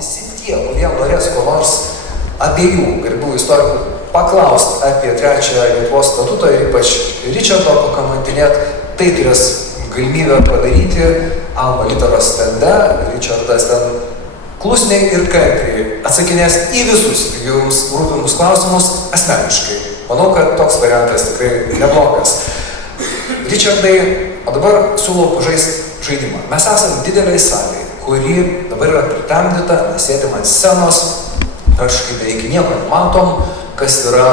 visi tie, kurie norės ko nors abiejų garbių istorikų paklausti apie trečiąją Lietuvos statutą ir ypač Ričardo pakamantinėt, tai turės galimybę padaryti Alma Literos stende. Ričardas ten klusniai ir kantriai atsakinės į visus jums rūpimus klausimus asmeniškai. Manau, kad toks variantas tikrai neblogas. Ričardai, o dabar siūlau pažaisti žaidimą. Mes esame dideliai salėje, kuri dabar yra pritemdyta, mes sėdim ant scenos, praškai beveik nieko nematom, kas yra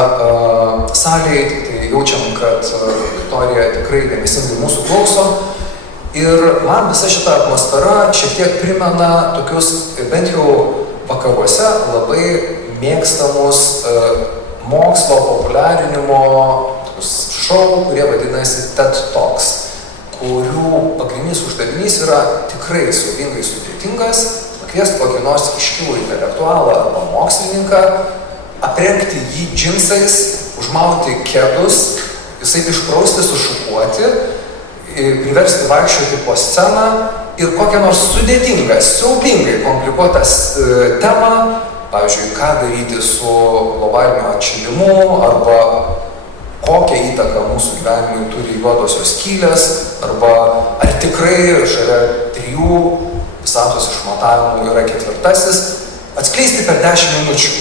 salėje, tai jaučiam, kad Viktorija tikrai dėmesingai mūsų klauso. Ir man visa šita atmosfera šiek tiek primena tokius, bent jau vakaruose, labai mėgstamus mokslo populiarinimo šou, kurie vadinasi TED Talks, kurių pagrindinis uždavinys yra tikrai siaubingai sudėtingas, pakviesti kokį nors iškilų intelektualą arba mokslininką, aprengti jį džinsais, užmauti kedus, jisai išprausti, sušukuoti, priversti vaikščioti po sceną ir kokią nors sudėtingą, siaubingai komplikuotą temą, pavyzdžiui, ką daryti su globaliniu atšilimu arba kokią įtaką mūsų gyvenimui turi juodosios skylės arba ar tikrai šalia 3 visatos išmatavimų yra 4, atskleisti per 10 minučių.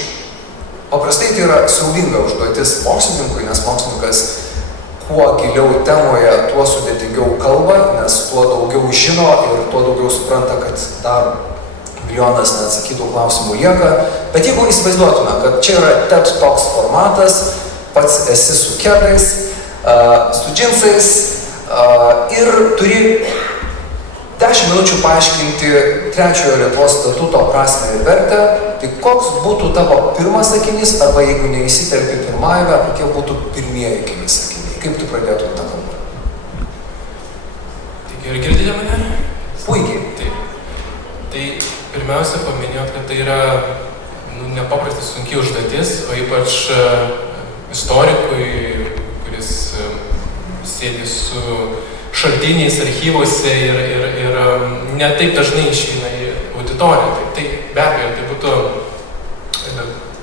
Paprastai tai yra siaubinga užduotis mokslininkui, nes mokslininkas kuo giliau temoje, tuo sudėtingiau kalba, nes tuo daugiau žino ir tuo daugiau supranta, kad dar milijonas neatsakytų klausimų lieka. Bet jeigu įsivaizduotume, kad čia yra TED Talks formatas, pats esi su kedais, su džinsais ir turi 10 minučių paaiškinti trečiojo Lietuvos statuto prasmę ir vertę, tai koks būtų tavo pirmas sakinys, arba jeigu neįsiterpi pirmajame, kokie būtų pirmieji keli sakiniai? Kaip tu pradėtum tą kalbą? Taigi, ar girdite mane? Puikiai. Tai pirmiausia paminėjot, kad tai yra nepaprastai sunki užduotis, o ypač istorikui, kuris sėdi su šaltiniais archyvuose ir ne taip dažnai išeina į auditoriją. Tai be abejo, tai būtų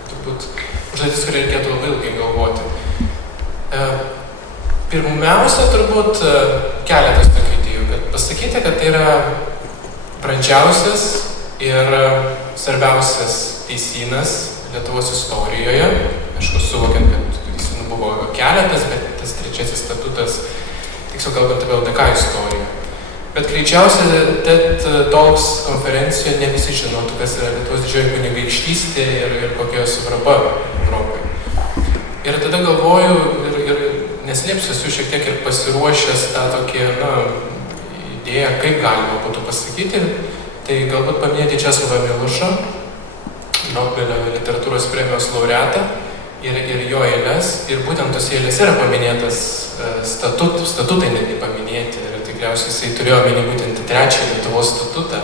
turbūt užduotis, kurį reikėtų labai ilgai galvoti. Pirmiausia, turbūt keletas tokių idėjų, kad pasakyti, kad tai yra brandžiausias ir svarbiausias teisynas Lietuvos istorijoje. Aišku, suvokiant, kad teisynų buvo keletas, bet tas trečiasis statutas, tiksliau kalbant apie LDK istoriją. Bet greičiausiai TED Talks konferencijoje ne visi žinotų, kas yra Lietuvos didžioji kunigaikštystė ir kokia svarba Europai. Ir tada galvoju ir neslėpsiu, esu šiek tiek ir pasiruošęs tą tokį, idėją, kaip galima būtų pasakyti. Tai galbūt paminėti Česlovą Milošą, Nobelio literatūros premijos laureatą ir jo eiles. Ir būtent tos eilės yra paminėtas statutai netgi paminėti. Ir tikriausiai jisai turėjo omeny būtent trečiąjį Lietuvos statutą.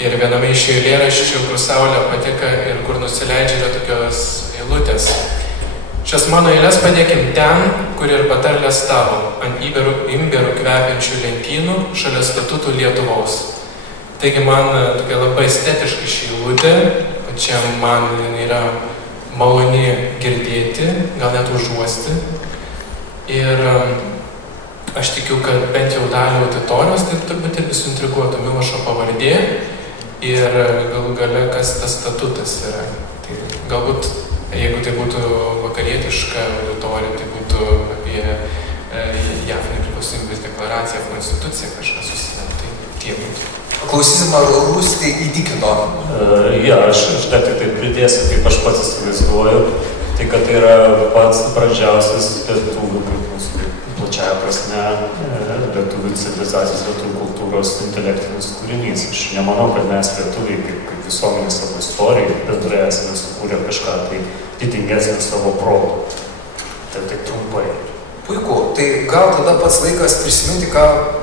Ir viename iš eilėraščių, kur saulė pateka ir kur nusileidžia, yra tokios eilutės. Šias mano eilės padėkim ten, kur ir patarlės tavo, ant imbierų kvepiančių lentynų, šalia statutų Lietuvos. Taigi man tokia labai estetiška ši eilutė, čia man yra maloni girdėti, gal net užuosti. Ir aš tikiu, kad bent jau dalį auditorijos, tai turbūt ir visų intriguotų Milošo pavardė ir galų gale, kas tas statutas yra. Tai galbūt jeigu tai būtų vakarietiška auditorija, tai būtų apie JAV nepriklausomybės deklaraciją, konstituciją, kažką susidėm, tai tiek būtų. Klausysim, ar Rūstį įtikino? Aš dar tik tai pridėsiu, kaip aš pats įsivaizduoju, tai kad tai yra pats pradžiausias lietuvių, kaip mūsų plačiaja prasme, lietuvių civilizacijos, lietuvių kultūros intelektinis kūrinys. Aš nemanau, kad mes lietuviai kaip visuomenė savo istorijai bendrai esame sukūrę kažką tai didingesnį savo protų. Tai tik trumpai. Puiku. Tai gal tada pats laikas prisiminti, ką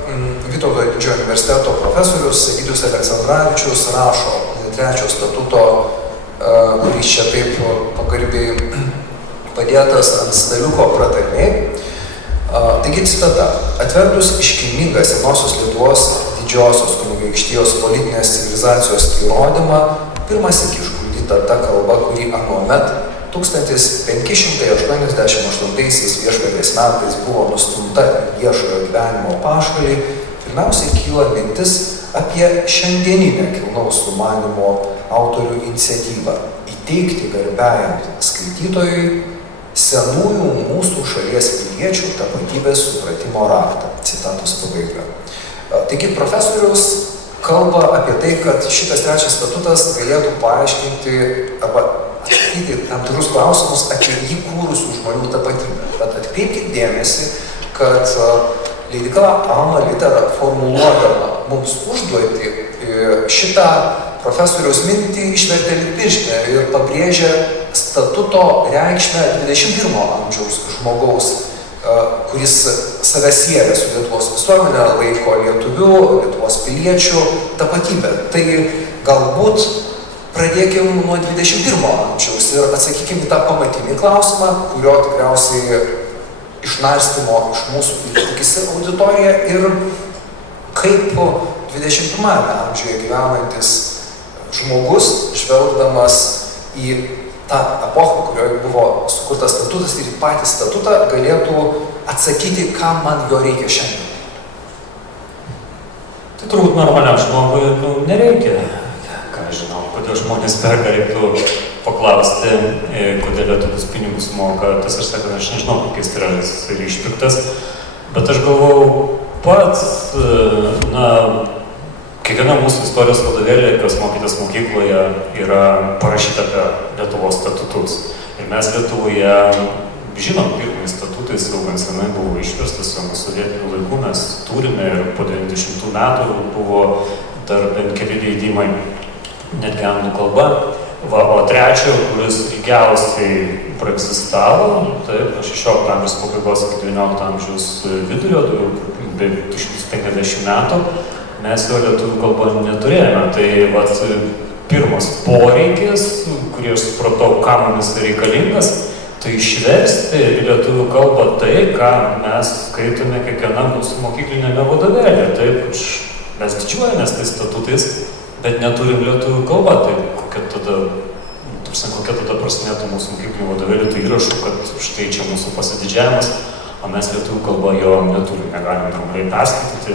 Vytauto didžiojo universiteto profesorius Egidijus Aleksandravičius rašo trečio statuto, kuris čia taip pagarbiai padėtas ant staliuko pratarmiai. Taigi citata. Atvertus iškilmingą senosios Lietuvos didžiosios kunigaikštijos politinės civilizacijos įrodymą, pirmąsyk išguldyta ta kalba, kuri anuomet 1588 viešpaties metais buvo nustumta į viešojo gyvenimo pašalį, pirmiausiai kyla mintis apie šiandieninę kilnaus sumanymo autorių iniciatyvą įteikti garbiajam skaitytojui senųjų mūsų šalies piliečių tapatybės supratimo raktą. Citatos pabaiga. Taigi profesorius kalba apie tai, kad šitas trečias statutas galėtų paaiškinti arba atsakyti tam tikrus klausimus apie jį kūrusių žmonių tapatybę. Bet atkreipkite dėmesį, kad leidykla Alma Litera formuluodama mums užduoti šitą profesoriaus mintį išvertė lyg pirštinę ir pabrėžė statuto reikšmę 21 amžiaus žmogaus, kuris save sieja su Lietuvos visuomenė, laiko lietuvių, Lietuvos piliečių tapatybę. Tai galbūt pradėkim nuo 21 amžiaus ir atsakykim į tą pamatinį klausimą, kurio tikriausiai išnarstymo iš mūsų tikisi auditorija ir kaip 21 amžiuje gyvenantis žmogus, žvelgdamas į tą epochą, kurioje buvo sukurtas statutas ir į patį statutą, galėtų atsakyti, ką man jo reikia šiandien. Tai turbūt normaliam žmogui nereikia. Ką žinau, kodėl žmonės perka, reiktų paklausti, kodėl lietuvius pinigus moka. Tas aš sakau, aš nežinau, kokiais tiražais jis yra išpirktas. Bet aš galvau, pats, kiekviena mūsų istorijos vadovėlė, kas mokytas mokykloje, yra parašyta apie Lietuvos statutus. Ir mes Lietuvoje žinom, pirmąjį statutą, jis jau gan senai buvo išverstas, jau nuo sovietinių laikų mes turime ir po 90 metų buvo dar bent keli leidimai netgi anglų kalba. O trečio, kuris ilgiausiai praegzistavo, taip, nuo 16 amžiaus pabaigos iki 19 amžiaus vidurio, beveik 250 metų, mes jo lietuvių kalbą neturėjome. Tai pirmas poreikis, kurį aš supratau, kam mums reikalingas, tai išversti į lietuvių kalbą tai, ką mes skaitome kiekvienam mūsų mokyklinėme vadovėlė. Taip, mes didžiuojamės tais statutais, bet neturim lietuvių kalbą. Tai kokia tada prasidėtų mūsų mokyklinių vadovėlių, tai įrašų, kad štai čia mūsų pasididžiavimas, o mes lietuvių kalbą jo neturim, negalim normaliai perskaityti.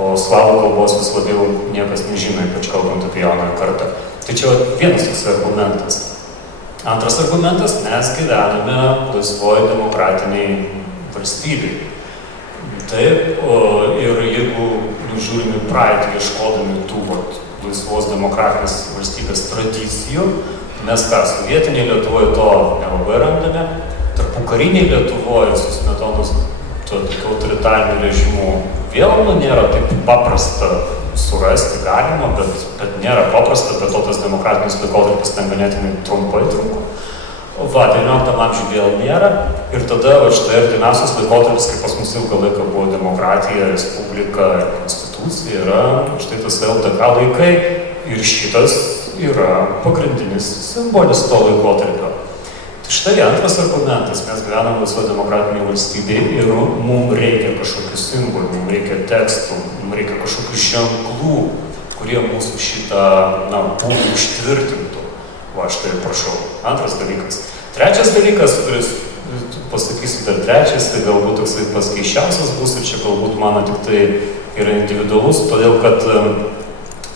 O slavų kalbos vis labiau niekas nežino, ypač kalbant apie jaunąją kartą. Tai čia vienas toks argumentas. Antras argumentas, mes gyvename laisvoje demokratiniai valstybei. Taip, ir jeigu žiūrime praeitį, ieškodami tų laisvos demokratinės valstybės tradicijų, mes ką, sovietiniai Lietuvoje to nelabai randame, tarpukariniai Lietuvoje su Smetonos autoritarinių režimų vėl nėra taip paprasta surasti galima, bet nėra paprasta, bet to tas demokratinis laikotarpis ten ganėtinai trumpai truko. 19 amžiuje vėl nėra ir tada štai artimiausias laikotarpis, kai pas mus ilgą laiką buvo demokratija, respublika ir konstitucija, yra štai tas LDK laikai ir šitas yra pagrindinis simbolis to laikotarpio. Štai antras argumentas, mes gyvename laisvoje demokratinėje valstybėje ir mums reikia kažkokių simbolių, mums reikia tekstų, mums reikia kažkokių ženklų, kurie mūsų šitą būdų užtvirtintų. Va, štai prašau. Antras dalykas. Trečias dalykas, kuris, pasakysiu dar trečias, tai galbūt toksai pats keisčiausias bus ir čia galbūt mano tik tai yra individualus, todėl kad,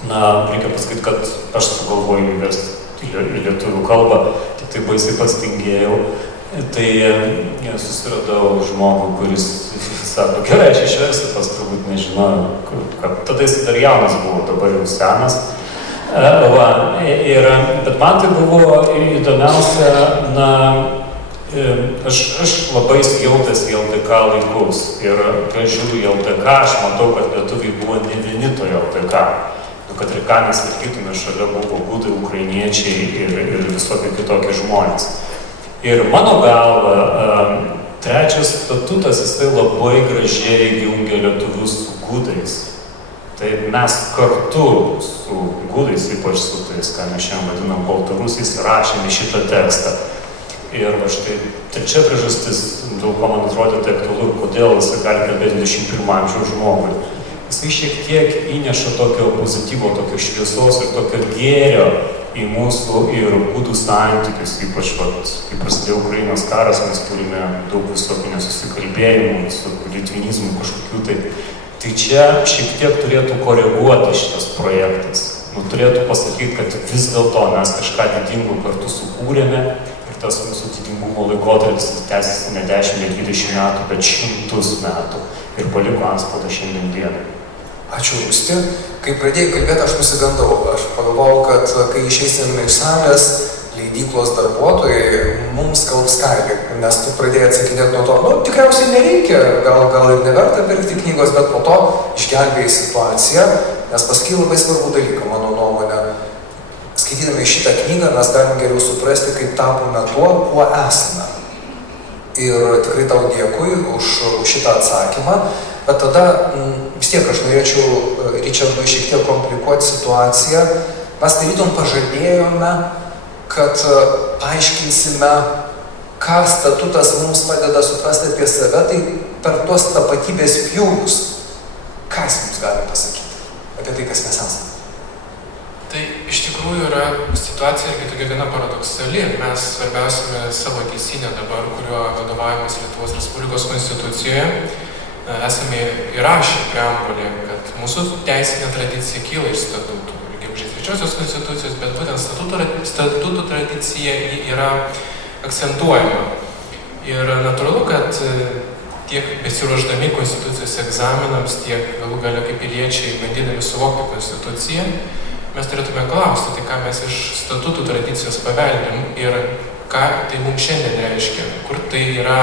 reikia pasakyti, kad aš sugalvoju įversti į lietuvių kalbą, tik tai baisiai pats tingėjau, tai susiradau žmogų, kuris sako, gerai, aš išversiu, pas turbūt nežinojau, kad tada jis dar jaunas buvo, dabar jau senas. Bet man tai buvo įdomiausia, aš labai jautęs į LDK laikus ir kai aš žiūriu į LDK, aš matau, kad lietuviai buvo ne vieni toje LDK. Kad ir ką mes sakytume, šalia buvo gudai, ukrainiečiai ir visokie kitokie žmonės. Ir mano galva, trečias statutas, jisai labai gražiai jungia lietuvius su gudais. Tai mes kartu su gudais, ypač su tais, ką mes šiandien vadinam baltarusiais, rašėme šitą tekstą. Ir va štai trečia priežastis, dėl ko man atrodė tai aktualu ir kodėl jisai gali kalbėti 21 amžiaus žmogui. jisai šiek tiek įneša tokio pozityvo, tokio šviesos ir tokio gėrio į mūsų ir būdų santykius, ypač, kai prasidėjo Ukrainos karas, mes turime daug visokių nesusikalbėjimų, visokių litvinizmų kažkokių tai čia šiek tiek turėtų koreguoti šitas projektas. Turėtų pasakyti, kad vis dėlto mes kažką didingo kartu sukūrėme ir tas mūsų didingumo laikotarpis tęsiasi ne 10, ne 20 metų, bet 100 metų ir paliko antspaudą šiandien dienai. Ačiū, Rūsti. Kai pradėjai kalbėti, aš nusigandau. Aš pagalvojau, kad kai išeisim iš salės, leidyklos darbuotojai mums kalbs kailį, nes tu pradėjai atsakinėti nuo to, tikriausiai nereikia, gal ir neverta pirkti knygos, bet po to išgelbėjai situaciją, nes pasakai labai svarbų dalyką, mano nuomonė. Skaitydami šitą knygą mes galim geriau suprasti, kaip tapome tuo, kuo esame. Ir tikrai tau dėkui už šitą atsakymą. Bet tada vis tiek aš norėčiau Richardui šiek tiek komplikuoti situaciją. Mes tarytum pažadėjome, kad paaiškinsime, ką statutas mums padeda suprasti apie save, tai per tuos tapatybės pjūvius. Ką jis mums gali pasakyti apie tai, kas mes esame? Tai iš tikrųjų yra situacija irgi tokia gana paradoksali. Mes svarbiausiame savo teisyne dabar, kuriuo vadovavimas Lietuvos Respublikos konstitucijoje, esame įrašę preambulėje, kad mūsų teisinė tradicija kyla iš statutų, gegužės 3 konstitucijos, bet būtent statutų tradicija yra akcentuojama. Ir natūralu, kad tiek besiruošdami konstitucijos egzaminams, tiek galų gale kaip piliečiai bandydami suvokti konstituciją, mes turėtume klausti, tai ką mes iš statutų tradicijos paveldim ir ką tai mums šiandien reiškia, kur tai yra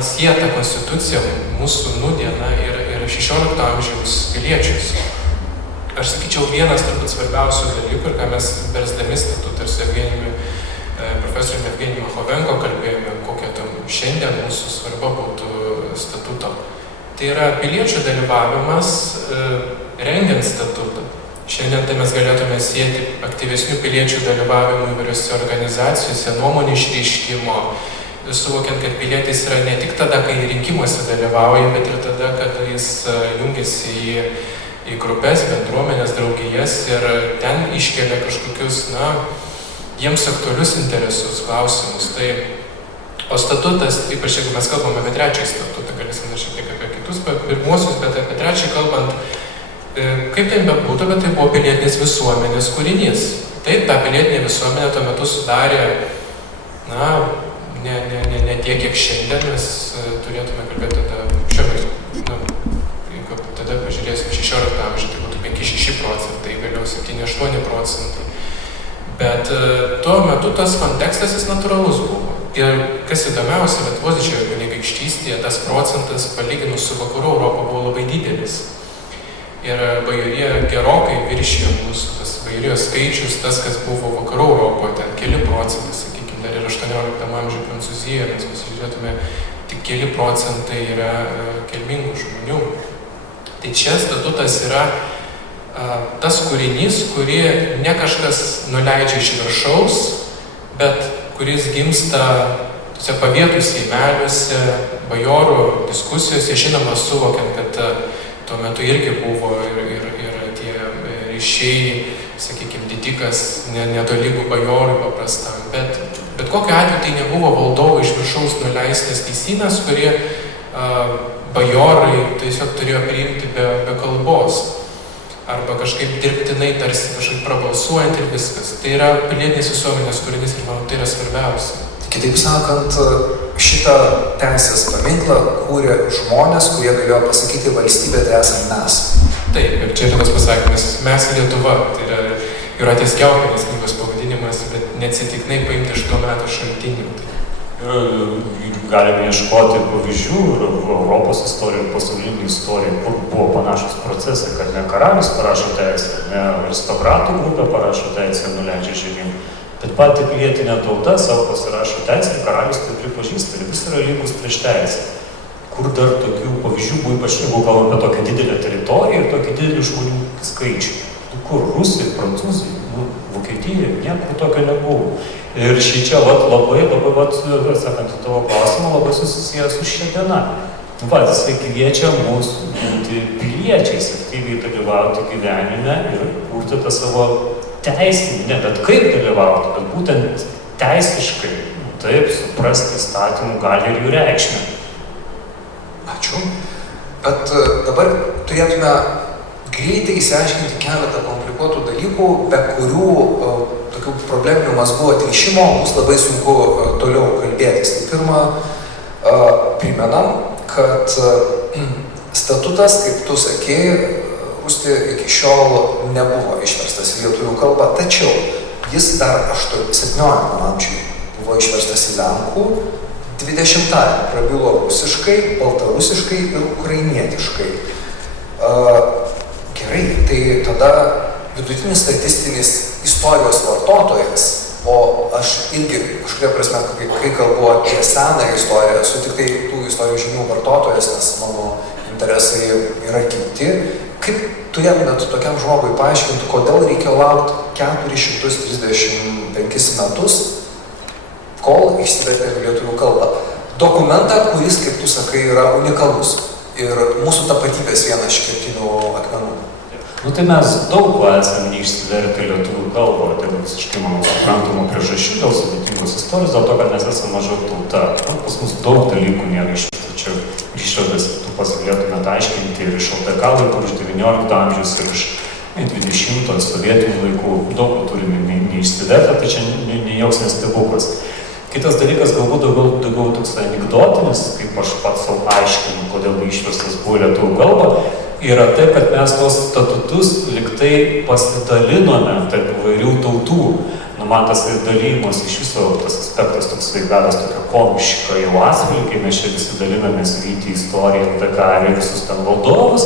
sieta konstitucija mūsų nūdieną ir 16 amžiaus piliečius. Aš sakyčiau, vienas turbūt svarbiausių dalykų, ir ką mes versdami statutą ir su profesoriumi Evgenijumi Machovenko kalbėjome, kokia tam šiandien mūsų svarba būtų statuto. Tai yra piliečių dalyvavimas rengiant statutą. Šiandien tai mes galėtume sieti aktyvesnių piliečių dalyvavimų įvairiose organizacijose, nuomonių išreiškimo, suvokiant, kad pilietis yra ne tik tada, kai rinkimuose dalyvauja, bet ir tada, kada jis jungiasi į grupės, bendruomenės, draugijas ir ten iškelia kažkokius, jiems aktualius interesus, klausimus. O statutas, ypač jeigu mes kalbame apie trečiąjį statutą, galėsime šiek tiek apie kitus pirmuosius, bet apie trečiąjį kalbant, kaip ten bebūtų, bet tai buvo pilietinės visuomenės kūrinys. Taip, tą pilietinę visuomenę tuo metu sudarė, ne tiek, kiek šiandien mes turėtume kalbėti jeigu tada pažiūrėsime 16 amžių, tai būtų 5-6 procentai, vėliau 7-8 procentai. Bet tuo metu tas kontekstas jis natūralus buvo. Ir kas įdomiausia, Lietuvos didžiojoje kunigaikštystėje tas procentas palyginus su Vakarų Europą buvo labai didelis. Ir bajorija gerokai viršijo mūsų tas bajorijos skaičius, tas, kas buvo Vakarų Europoje, ten keli procentai, sakykime, dar ir 18 amžiuje Prancūzijoje, mes pasižiūrėtume, tik keli procentai yra kilmingų žmonių. Tai čia statutas yra tas kūrinys, kurį ne kažkas nuleidžia iš viršaus, bet kuris gimsta pavietų seimeliuose, bajorų diskusijose, žinoma, suvokiant, kad tuo metu irgi buvo ir tie ryšiai, sakykime, didikas netolygų bajorui paprastam, bet kokiu atveju tai nebuvo valdovo iš viršaus nuleistas teisynas, kurie bajorai tiesiog turėjo priimti be kalbos arba kažkaip dirbtinai tarsi kažkaip prabalsuojant ir viskas. Tai yra pilietinės visuomenės kūrinys ir manau, tai yra svarbiausia. Kitaip sakant, šitą teisės paminklą kūrė žmonės, kurie galėjo pasakyti valstybė, tai esame mes. Taip, ir čia yra tas pasakymas, mes Lietuva, tai yra Jūratės Kiaupienės knygos pavadinimas, bet neatsitiktinai paimti iš to metų šaltinių. Galime ieškoti pavyzdžių ir Europos istoriją, ir pasaulinį istoriją, kur buvo panašus procesai, kad ne karalius parašo teisę, ne aristokratų grupė parašo teisę ir nuleidžia žemyn, bet pati pilietinė tauta savo pasirašo teisę ir karalius tai pripažįsta ir visi yra lygus prieš teisę. Kur dar tokių pavyzdžių buvo, ypač jeigu kalbame apie tokią didelę teritoriją ir tokį didelį žmonių skaičių. Kur? Rusija, Prancūzija, Vokietija, niekur tokio nebuvo. Ir šį čia labai, atsakant į tavo klausimą, labai susisieja su šia diena. Jisai kviečia mus būti piliečiais, aktyviai dalyvauti gyvenime ir kurti tą savo teisinį, ne bet kaip dalyvauti, bet būtent teisiškai, taip, suprasti įstatymų galią ir jų reikšmę. Ačiū. Bet dabar turėtume greitai išsiaiškinti keletą komplikuotų dalykų, be kurių tokių probleminių mazgų atrišimo bus labai sunku toliau kalbėtis. Tai pirma, primenam, kad statutas, kaip tu sakei, Rūsti, iki šiol nebuvo išverstas į lietuvių kalbą, tačiau jis dar 17 amžiuje buvo išverstas į lenkų, 20-ąjame prabilo rusiškai, baltarusiškai ir ukrainietiškai. Gerai, tai tada vidutinis statistinis istorijos vartotojas, o aš irgi kažkuria prasme, kai kalbu apie senąją istoriją, esu tik tai tų istorijos žinių vartotojas, nes mano interesai yra kiti. Kaip turėtumėt tokiam žmogui paaiškinti, kodėl reikia laukti 435 metus, kol išsivertė į lietuvių kalbą? Dokumentą, kuris, kaip tu sakai, yra unikalus ir mūsų tapatybės vienas iš kertinių akmenų. Tai mes daug esame neišsivertę lietuvių kalbą, tai visiškai mano suprantamų priežasčių, dėl sudėtingos istorijos, dėl to, kad mes esame maža tauta. Pas mus daug dalykų nėra išverčia. Išvadas tu galėtumėt aiškinti ir iš LDK laikų, iš 19 amžiaus ir iš 20 sovietinių laikų. Daug turime neišsivertę, tai čia joks nestebuklas. Kitas dalykas, galbūt daugiau toks anekdotinis, kaip aš pats savo aiškinu, kodėl išverstas buvo lietuvių kalba, yra taip, kad mes tos statutus liktai pasidalinome tarp įvairių tautų. Man tas dalymas iš viso tas aspektas toks gavęs tokia komiška jau atžvilgiai, mes čia visi dalinamės Vytį, istoriją, LDK ir visus ten valdovus.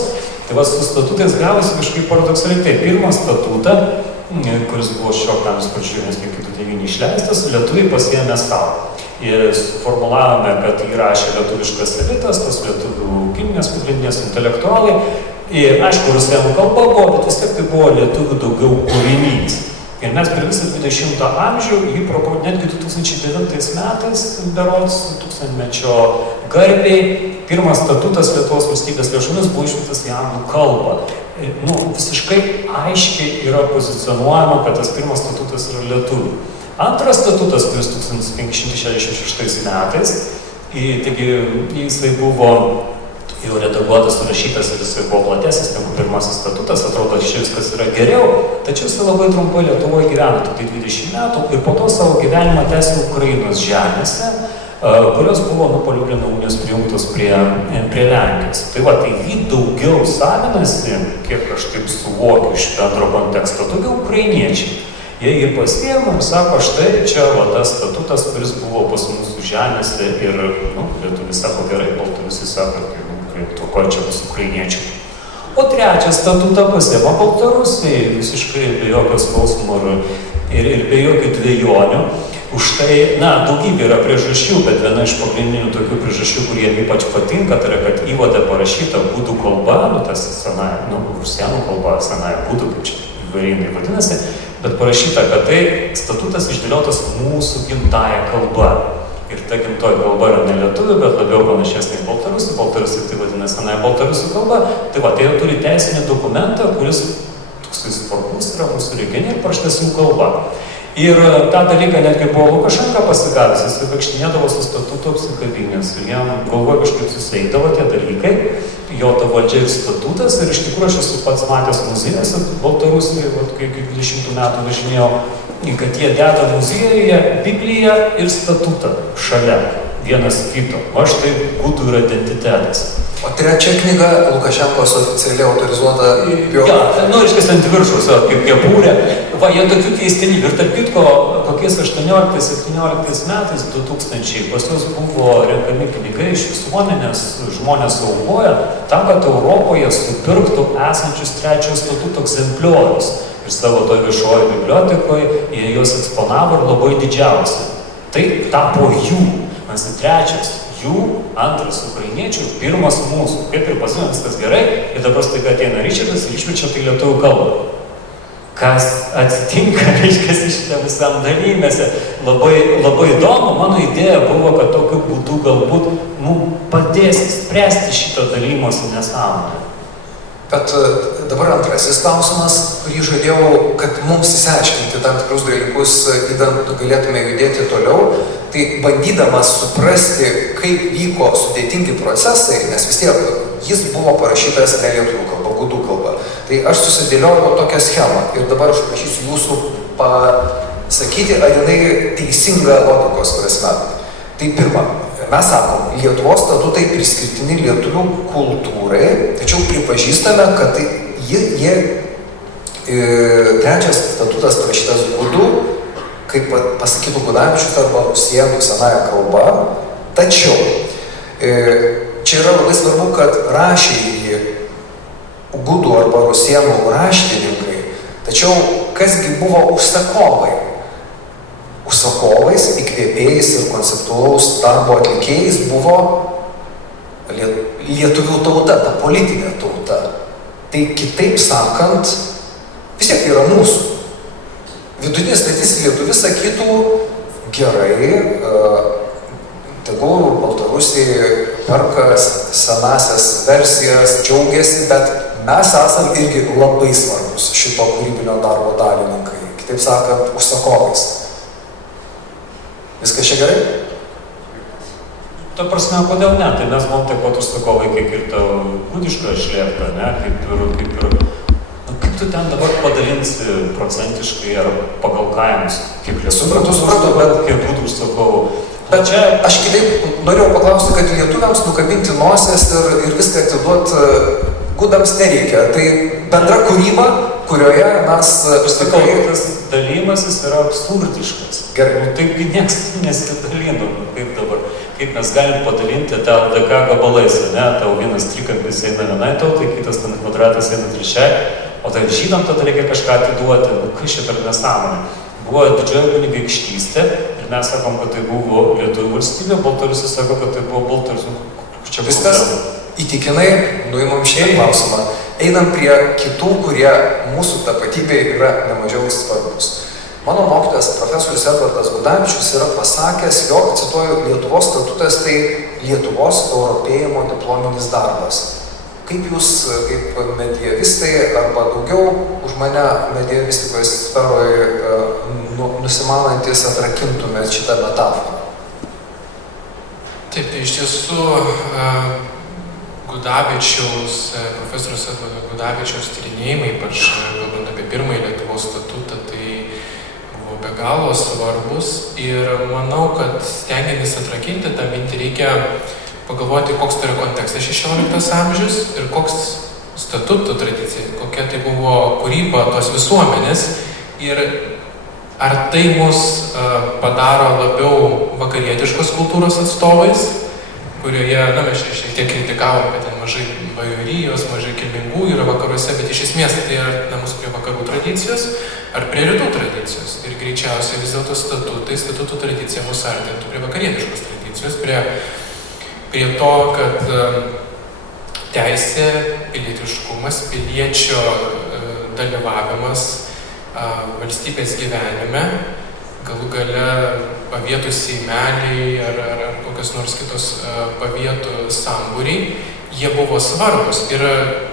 Tai su statutais gavosi kažkaip paradoksaliai. Tai pirmą statutą, kuris buvo 16 amžiaus pradžioje, nes 529 išleistas, lietuviai pasiėmė savo. Ir suformulavome, kad jį rašė lietuviškas elitas, tas lietuvių giminės pagrindinės intelektualai. Ir aišku, rusėnų kalba buvo, bet vis tiek tai buvo lietuvių daugiau kūrinys. Ir mes per visą 20 amžių, jį netgi 2009 metais, berods, 1000-mečio garbiai, pirmas statutas Lietuvos valstybės lėšomis buvo išverstas į anglų kalbą. Visiškai aiškiai yra pozicionuojama, kad tas pirmas statutas yra lietuvių. Antras statutas, kuris 1566 metais, taigi jisai buvo jau redaguotas, surašytas ir jisai buvo platesnis negu pirmasis statutas, atrodo, šis viskas yra geriau, tačiau jisai labai trumpai Lietuvoje gyveno, tik 20 metų ir po to savo gyvenimą tęsė Ukrainos žemėse, kurios buvo po Liublino unijos prijungtos prie Lenkijos. Tai jį daugiau savinasi, kiek aš taip suvokiu iš bendro konteksto, daugiau ukrainiečiai. Jie jį pasiėmė ir sako, štai čia tas statutas, kuris buvo pas mūsų žemėse ir lietuvis sako gerai, baltarusis sako, ko čia bus ukrainiečių. O trečią statutą pasiėmė baltarusiai, visiškai be jokio skausmo ir be jokių dvejonių. Už tai, daugybė yra priežasčių, bet viena iš pagrindinių tokių priežasčių, kurie ypač patinka, tai yra, kad įvade parašyta gudų kalba, tas senąją, rusėnų kalba, senąją gudų, kaip čia įvairiai vadinasi, bet parašyta, kad tai statutas išdėliotas mūsų gimtąją kalbą. Ir ta gimtoji kalba yra ne lietuvių, bet labiau panašesnė į baltarusių. Baltarusių tai vadina senąją baltarusių kalba. Tai jau turi teisinį dokumentą, kuris toksai svarbus yra mūsų regione ir parašytas jų kalba. Ir tą dalyką netgi buvo Lukašenka pasigavęs, jis vaikštinėdavo su statutu apsikabinės ir jam galvoje kažkaip susieidavo tie dalykai, jo ta valdžia ir statutas. Ir iš tikrųjų aš esu pats matęs muziejose Baltarusijoje, kai 20 metų važinėjau, kad jie deda muziejuje Bibliją ir statutą šalia vienas kito. O štai gudų yra identitetas. O trečia knyga Lukašenkos oficialiai autorizuota Reiškia ant viršus, kaip kepūrė. Jie tokių keistenybių. Ir tarp kitko, kokiais 18-17 metais, 2000, pas juos buvo renkami pinigai iš visuomenės, žmonės aukoja tam, kad Europoje supirktų esančius trečiojo statuto egzempliorius. Ir savo toje viešoje bibliotekoje jie juos eksponavo ir labai didžiausi. Tai tapo jų. Mes trečias jų, antras ukrainiečių, pirmas mūsų. Kaip ir pasime, viskas gerai, ir dabar staiga ateina Ričardas ir išverčia tai lietuvių kalbą. Kas atsitinka, reiškia, šitą visam dalymėse. Labai įdomu, mano idėja buvo, kad tokiu būdu galbūt pradėsi spręsti šito dalymosi nesąmonę. Bet dabar antrasis klausimas, kurį žadėjau, kad mums įsiaiškinti tam tikrus dalykus, įdant galėtume judėti toliau, tai bandydamas suprasti, kaip vyko sudėtingi procesai, nes vis tiek jis buvo parašytas ne lietuvių kalba, gudų kalba. Tai aš susidėliojau tokią schemą ir dabar aš prašysiu jūsų pasakyti, ar jinai teisinga logikos prasme. Tai pirma, mes sakom, Lietuvos statutai priskirtini lietuvių kultūrai, tačiau pripažįstame, kad trečias statutas parašytas gudų, kaip pasakytų Gudavičius arba rusėnų senąją kalbą. Tačiau čia yra labai svarbu, kad rašė jį gudų arba rusėnų raštininkai. Tačiau kasgi buvo užsakovai? Užsakovais, įkvėpėjais ir konceptualaus darbo atlikėjais buvo lietuvių tauta, ta politinė tauta. Tai kitaip sakant, vis tiek yra mūsų. Vidutinis statys lietuvis sakytų, gerai, tegul Baltarusiai perka senasias versijas, džiaugiasi, bet mes esam irgi labai svarbus šito kūrybinio darbo dalininkai. Kitaip sakant, užsakovais. Viskas čia gerai? Ta prasme, kodėl ne? Tai mes buvom taip pat užsakovai, kaip ir ta gudiška šlėpta, ne? Kaip ir... Kaip tu ten dabar padalinsi procentiškai ar pagal kaimus? Kaip suprantu, bet... Kaip būtų užsakovų. Bet čia aš kitaip norėjau paklausti, kad lietuviams nukabinti nosies ir viską atiduoti gudams nereikia. Tai bendra kūryba, kurioje mes... Tas dalymasis yra absurdiškas. Gerai. Taigi nieks nesidalino, kaip dabar. Kaip mes galim padalinti tą LDK gabalais, ne? Tau vienas trikampis eina vienai tautai, kitas ten kvadratas eina trečiai, o tai žydam tada reikia kažką atiduoti. Kas čia per nesąmonė? Buvo didžioji kunigaikštystė ir mes sakom, kad tai buvo lietuvių valstybė, Baltarusis sako, kad tai buvo Baltarusių. Čia viskas įtikinai, nuimam šį klausimą. Einam prie kitų, kurie mūsų tapatybėje yra nemažiau svarbus. Mano mokytojas profesorius Edvardas Gudavičius yra pasakęs, jog, cituoju, Lietuvos statutas tai Lietuvos europėjimo diplominis darbas. Kaip jūs, kaip medievistai, arba daugiau už mane medievistikoje sferoje nusimanantis atrakintumėt šitą metaforą? Taip, tai iš tiesų Gudavičiaus, profesorius Edvardo Gudavičiaus tyrinėjimai, ypač kalbant apie pirmąjį Lietuvos statutą, tai buvo be galo svarbus ir manau, kad stengiantis atrakinti tą mintį reikia pagalvoti, koks tai yra kontekstas 16 amžius ir koks statuto tradicija, kokia tai buvo kūryba tos visuomenės ir ar tai mus padaro labiau vakarietiškos kultūros atstovais, kurioje, mes šiek tiek kritikavom, kad ten mažai bajorijos, mažai kilmingų yra vakaruose, bet iš esmės tai yra mus prie vakarų tradicijos ar prie rytų tradicijos. Ir greičiausiai vis dėlto statutų tradicija mus artintų prie vakarietiškos tradicijos, prie to, kad teisė, pilietiškumas, piliečio dalyvavimas valstybės gyvenime, galų gale pavietų seimeliai ar kokios nors kitos pavietų sambūriai, jie buvo svarbus. Ir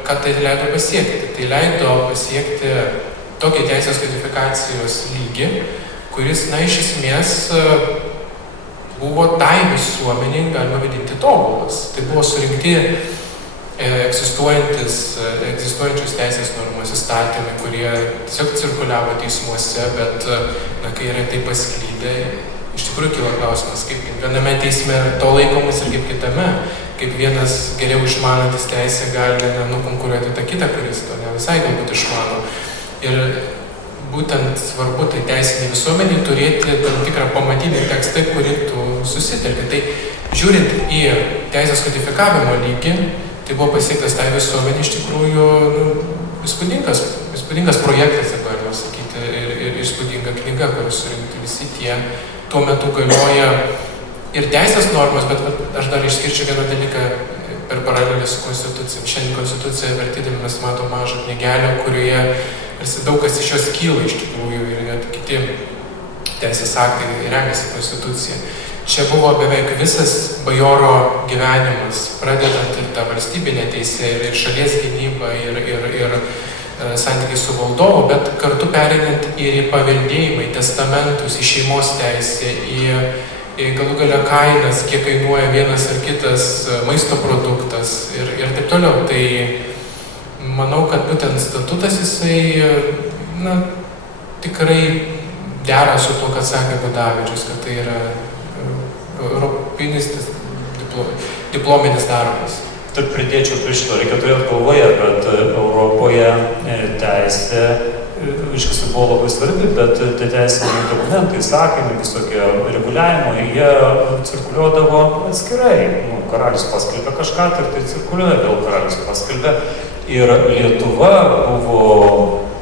ką tai leido pasiekti? Tai leido pasiekti tokį teisės kodifikacijos lygį, kuris, iš esmės, buvo tai visuomeniai, galima vadinti, tobulas. Tai buvo surinkti egzistuojančios teisės normos įstatymai, kurie tiesiog cirkuliavo teismuose, bet, kai yra tai pasklydę, iš tikrųjų kyla klausimas, kaip viename teisme to laikomas ir kaip kitame, kaip vienas geriau išmanantis teisę gali nukonkuruoti tą kitą, kuris to ne visai galbūt išmano. Ir būtent svarbu tai teisinį visuomenį turėti tam tikrą pamatinį tekstą, kurį tu susitelki. Tai žiūrint į teisės kodifikavimo lygį, tai buvo pasiektas tai visuomenį iš tikrųjų įspūdingas projektas, galima sakyti, ir įspūdinga knyga, kuris surinkti visi tie tuo metu galioja ir teisės normos, bet aš dar išskirčiau vieną dalyką per paralelę su konstitucija. Šiandien konstituciją vertydami mes matom mažą knygelę, kurioje daug kas iš jos kyla iš tikrųjų ir net kiti teisės aktai remiasi konstitucija. čia buvo beveik visas bajoro gyvenimas, pradedant ir tą valstybinę teisę, ir šalies gynybą, ir santykiai su valdovu, bet kartu pereinant ir į paveldėjimą, į testamentus, į šeimos teisę, į galų galę kainas, kiek kainuoja vienas ar kitas maisto produktas ir taip toliau. Tai manau, kad būtent statutas jisai, tikrai dera su to, kad sakė Gudavičius, kad tai yra europinis diplominis darbas. Taip pridėčiau prie šito, reikia turėti galvoje, kad Europoje teisė, iškas buvo labai svarbi, bet tie teisiniai dokumentai, įsakymai, visokie reguliavimai, jie cirkuliuodavo atskirai. Karalius paskelbė kažką, tai cirkuliuoja, vėl karalius paskelbė. Ir Lietuva buvo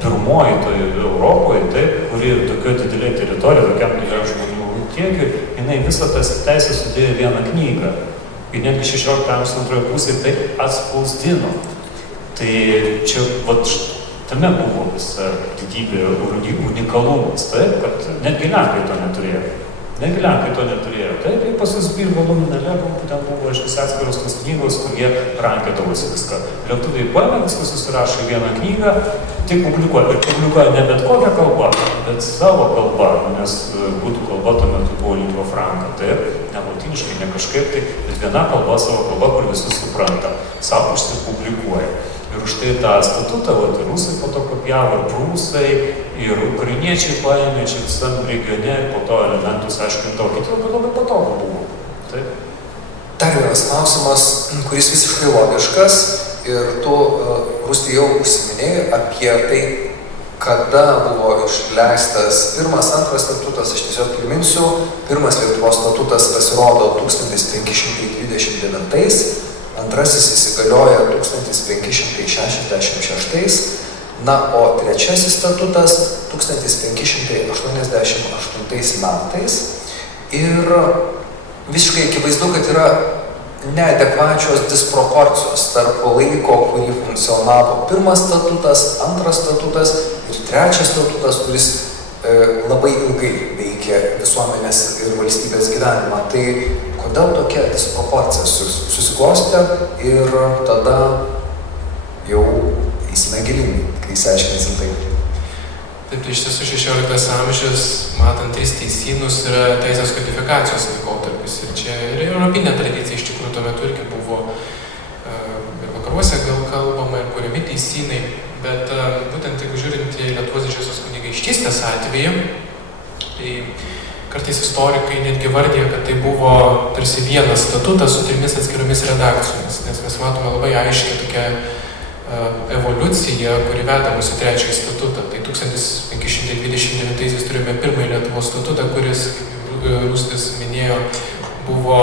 pirmoji toje Europoje, taip, kuri tokio didelė teritorija, tokiam dideliam žmonių kiekiui, jinai visą tas teisę sudėjo vieną knygą. Ir netgi 16 amžiaus antroje pusėje tai atspausdino. Tai čia tame buvo visa didybė, unikalumas, taip, kad netgi Lenkai to neturėjo. Taip, ir pas jis Birgo nominale, ten buvo atskiros tos knygos, kur jie rankėdavosi viską. Lietuviai paėmė, viską susirašo į vieną knygą, tik publikuoja. Ir publikuoja ne bet kokią kalbą, bet savo kalbą, nes gudų kalba tuo metu buvo lingva franca, taip, ne lotyniškai, ne kažkaip, tai bet viena kalba, savo kalba, kur visi supranta, savo užsipublikuoja. Ir už tai tą statutą, rusai po to kopijavo, ir prūsai, ir ukrainiečiai paėmė čia visam regione, ir po to elementus, aišku, kiti labai patogu buvo. Taip. Dar vienas klausimas, kuris visiškai logiškas, ir tu, Rūsti, jau užsiminėjai apie tai, kada buvo išleistas pirmas, antras statutas. Aš tiesiog priminsiu, pirmas Lietuvos statutas pasirodo 1529, antrasis įsigalioja 1566, o trečiasis statutas 1588 metais. Ir visiškai akivaizdu, kad yra neadekvačios disproporcijos tarp laiko, kurį funkcionavo pirmas statutas, antras statutas ir trečias statutas, kuris labai ilgai veikė visuomenės ir valstybės gyvenimą. Tai kodėl tokia disproporcija susiklostė ir tada jau eisime gilyn, kai išsiaiškinsim tai. Taip, tai iš tiesų 16 amžius, matant tris teisynus, yra teisės kodifikacijos laikotarpis. Ir čia ir europinė tradicija iš tikrųjų tuo metu irgi buvo ir vakaruose gal kalbama, ir kuriami teisynai. Bet būtent jeigu žiūrint į Lietuvos Didžiosios kunigaikštystės atvejį, tai kartais istorikai netgi vardija, kad tai buvo tarsi vienas statutas su trimis atskiromis redakcijomis, nes mes matome labai aiškiai tokią evoliuciją, kuri veda mus į trečiąjį statutą. Tai 1529 turime pirmąjį Lietuvos statutą, kuris, kaip Rūstis minėjo, buvo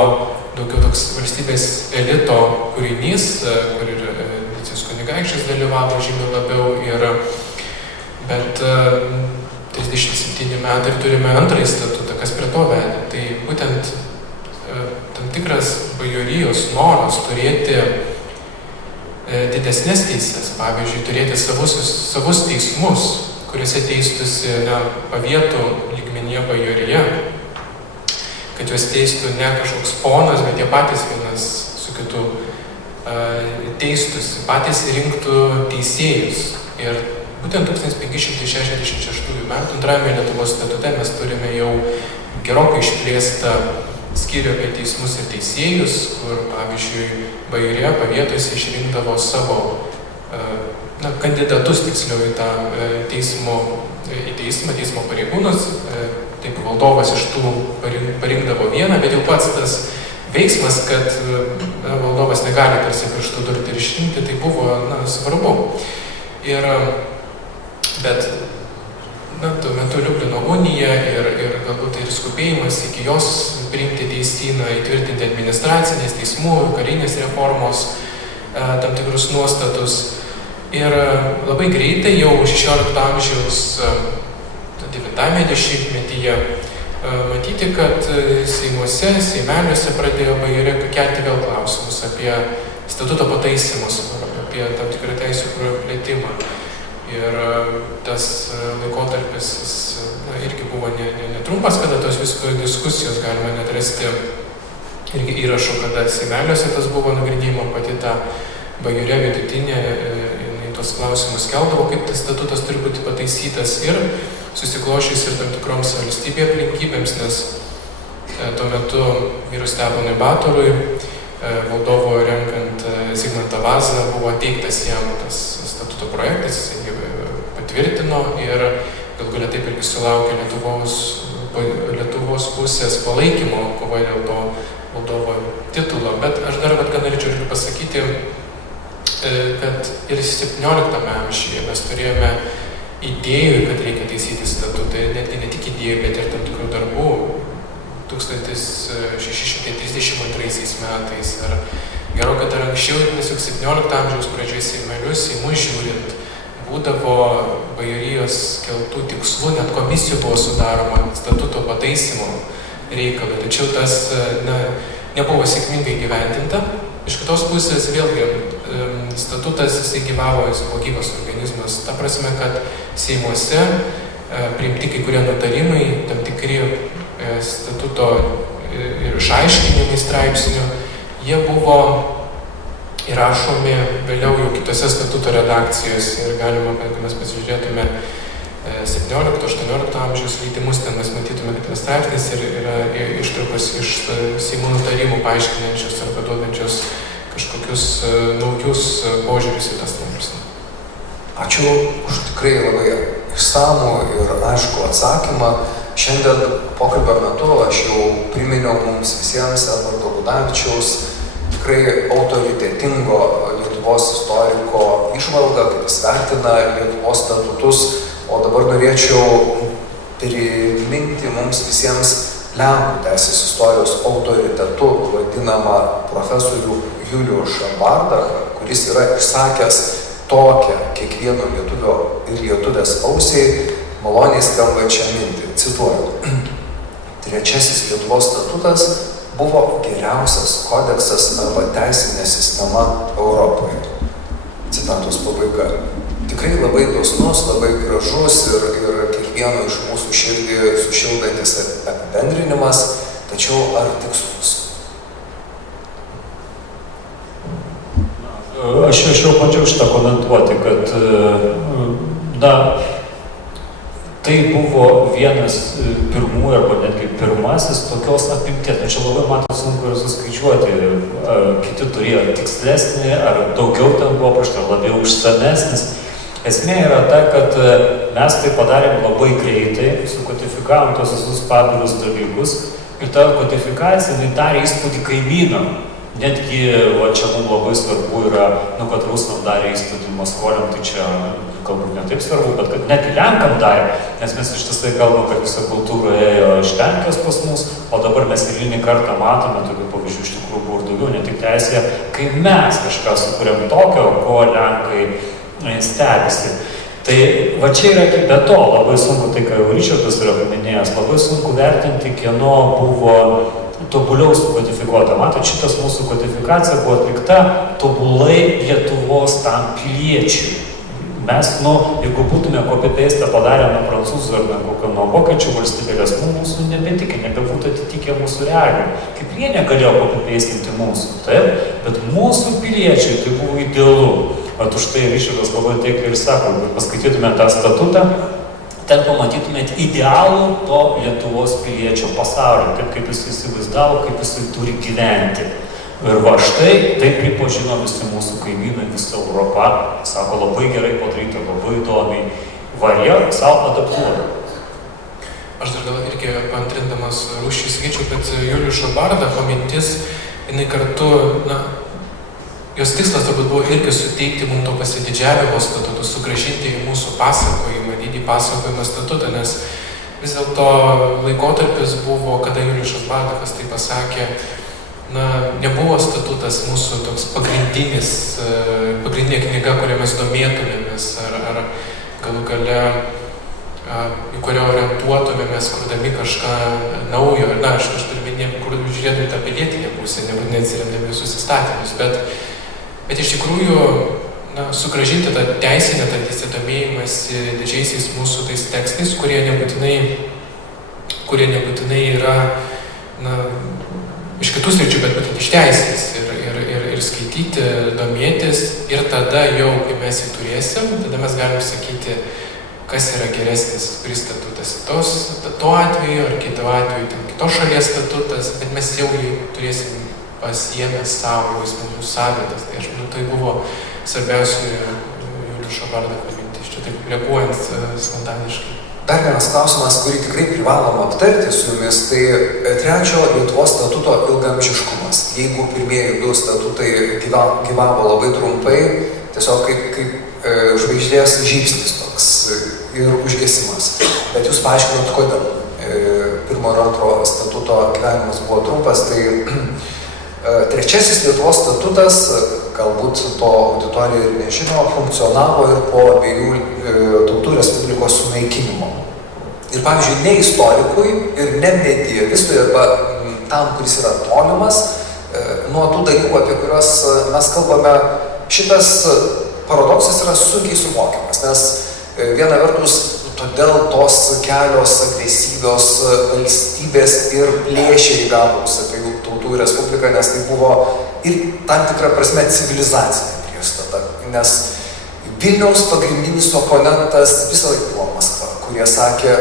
daugiau toks valstybės elito kūrinys, kur ir Lietuvos kunigaikštis dalyvavo žymiai labiau. Bet 37 metai ir turime antrąjį statutą, kas prie to vedė. Tai būtent tam tikras bajorijos noras turėti didesnės teisės, pavyzdžiui, turėti savus teismus, kuriuose teistusi pavietų lygmenyje bajorija, kad juos teistų ne kažkoks ponas, bet jie patys vienas su kitu teistusi, patys rinktų teisėjus. Ir būtent 1566 metų antrajame Lietuvos statute mes turime jau gerokai išplėstą skyrių apie teismus ir teisėjus, kur, pavyzdžiui, bajorija pavietose išrinkdavo savo kandidatus tiksliau į tą teismo pareigūnus. Taip, valdovas iš tų parinkdavo vieną, bet jau pats tas veiksmas, kad valdovas negali tarsi pirštų durti ir išrinkti, tai buvo svarbu. Bet tuo metu Liublino unija ir galbūt ir skubėjimas iki jos priimti teisyną, įtvirtinti administracinės, teismų, karinės reformos tam tikrus nuostatus. Ir labai greitai jau 16 amžiaus 9 dešimtmetyje matyti, kad seimeliuose pradėjo bajorija kelti vėl klausimus apie statuto pataisymus, apie tam tikrą teisių plėtimą. Ir tas laikotarpis irgi buvo netrumpas, kada tos visko diskusijos galima net rasti irgi įrašų, kada seimeliuose tas buvo nagrinėjimo, pati ta bajorė vidutinė, jinai tos klausimus keldavo, kaip tas statutas turi būti pataisytas ir susiklošys ir tam tikroms valstybėje aplinkybėms, nes tuo metu vyrus Steponui Batorui, valdovo renkant Zigmantą Vazą, buvo teiktas jam tas statuto projektas, jis jį patvirtino ir gal galia taip irgi sulaukė Lietuvos pusės palaikymo kovoje dėl to valdovo titulo. Bet aš dar ką norėčiau irgi pasakyti, kad ir 17 amžiuje mes turėjome idėjų, kad reikia taisyti statutą, netgi ne tik idėjų, bet ir tam tikrų darbų. 1632 metais ir gerokai dar anksčiau, nes juk 17 amžiaus pradžioje seimelius, Seimus žiūrint, būdavo bajorijos keltų tikslų, net komisijų buvo sudaroma statuto pataisymo reikalai, tačiau tas nebuvo sėkmingai gyvendinta. Iš kitos pusės vėlgi statutas jisai gyvavo, jis buvo gyvas organizmas, ta prasme, kad Seimuose priimti kai kurie nutarimai, tam tikri statuto ir išaiškinimai straipsnių, jie buvo įrašomi vėliau jau kitose statuto redakcijose ir galima, kad mes pasižiūrėtume 17-18 amžiaus leidimus, ten mes matytume, kad straipsnis ir yra ištraukos iš Seimo nutarimų paaiškinančios arba duodančios kažkokius naujus požiūrius į tą straipsnį. Ačiū už tikrai labai išsamų ir aišku atsakymą. Šiandien pokalbio metu aš jau priminiau mums visiems Edvardo Gudavičiaus tikrai autoritetingo Lietuvos istoriko įžvalgą, kaip jis vertina Lietuvos statutus, o dabar norėčiau priminti mums visiems Lenkų teisės istorijos autoritetu vadinamą profesorių Julių Šabardachą, kuris yra išsakęs tokią kiekvieno lietuvio ir lietuvės ausiai maloniai skambančią mintį. Cituoju. Trečiasis Lietuvos statutas buvo geriausias kodeksas arba teisinė sistema Europoje. Citatos pabaiga. Tikrai labai dosnus, labai gražus ir kiekvieno iš mūsų širdį sušildantis apibendrinimas, tačiau ar tikslus? Aš jau bandžiau šitą komentuoti, kad tai buvo vienas pirmųjų arba netgi pirmasis tokios apimties. Čia labai matot sunku ir suskaičiuoti. Kiti turėjo tikslesnį, ar daugiau ten buvo prašta, labiau išsamesnis. Esmė yra ta, kad mes tai padarėm labai greitai, sukodifikavom tos visus padarius dalykus ir ta kodifikacija darė įspūdį kaimynam. Netgi, čia mums labai svarbu yra, kad Rusam darė įspūdį Maskoliam, tai čia galbūt ne taip svarbu, bet kad netgi Lenkam darė, nes mes ištisai kalbam, kad visa kultūra ėjo iš Lenkijos pas mus, o dabar mes eilinį kartą matome, tokių pavyzdžių iš tikrųjų buvo ir daugiau, ne tik teisėje, kai mes kažką sukūrėm tokio, ko Lenkai stebisi. Tai va čia yra be to labai sunku, tai ką jau Ričardas yra paminėjęs, labai sunku vertinti, kieno buvo tobuliau sukodifikuota. Matot, šitas mūsų kodifikacija buvo atlikta tobulai Lietuvos tam piliečiui. Mes, jeigu būtume copy-paste padarę nuo prancūzų ar nuo vokiečių valstybėlės, mūsų nebebūtų atitikę mūsų realijų. Kaip jie negalėjo copy-pastinti mūsų, taip? Bet mūsų piliečiui tai buvo idealu. At už tai Ričardas labai taikliai ir sako, kad paskaitytume tą statutą, ten pamatytumėt idealų to Lietuvos piliečio pasaulio, taip kaip jis įsivaizdavo, kaip jis turi gyventi. Ir va štai tai pripažino visi mūsų kaimynai, visa Europa, sako, labai gerai padaryta, labai įdomiai, varė savo adaptuoti. Aš dar gal irgi paantrindamas Rūšį sakyčiau, kad Julius Šabardacho mintis, jinai kartu, jos tikslas turbūt buvo irgi suteikti mums to pasididžiavimo statutų, sugrąžinti į mūsų pasakojimą, didį pasakojimą statutą, nes vis dėlto laikotarpis buvo, kada Julius Šabardachas tai pasakė, nebuvo statutas mūsų toks pagrindinė knyga, kurią mes domėtumėmės, ar galų gale į kurią orientuotumėmės, kurdami kažką naujo, aš turiu minėti, kur žiūrėtume tą pilietinę pusę, nebūtinai atsiremdami visus įstatymus, bet iš tikrųjų sugrąžinti tą teisinę tradiciją, domėjimąsi didžiaisiais mūsų tais tekstais, kurie nebūtinai yra iš kitų sričių, bet būtent iš teisės ir skaityti, domėtis ir tada jau, kai mes jį turėsim, tada mes galim sakyti, kas yra geresnis, kuris statutas to atveju ar kito atveju, kitos šalies statutas, bet mes jau jį turėsim pasiėmę savo, jis mūsų savitas. Tai aš manau, tai buvo svarbiausia Juliušo Bardacho mintis, čia taip reaguojant spontaniškai. Dar vienas klausimas, kurį tikrai privalom aptarti su jumis, tai trečio Lietuvos statuto ilgaamžiškumas. Jeigu pirmieji 2 statutai gyvavo labai trumpai, tiesiog kaip žvaigždės žybsnis toks ir užgesimas. Bet jūs paaiškinot, kodėl pirmo ir antro statuto gyvenimas buvo trumpas, tai trečiasis Lietuvos statutas, galbūt to auditorija ir nežino, funkcionavo ir po abiejų tautų respublikos sunaikinimo. Ir pavyzdžiui, ne istorikui ir ne medievistui arba tam, kuris yra tolimas, nuo tų dalykų, apie kuriuos mes kalbame, šitas paradoksas yra sunkiai suvokiamas, nes viena vertus todėl tos kelios agresyvios valstybės ir plėšė įgavus abiejų tautų respubliką, nes tai buvo ir tam tikra prasme civilizacinė priešstata, nes Vilniaus pagrindinis oponentas visą laiką buvo Maskva, kurie sakė,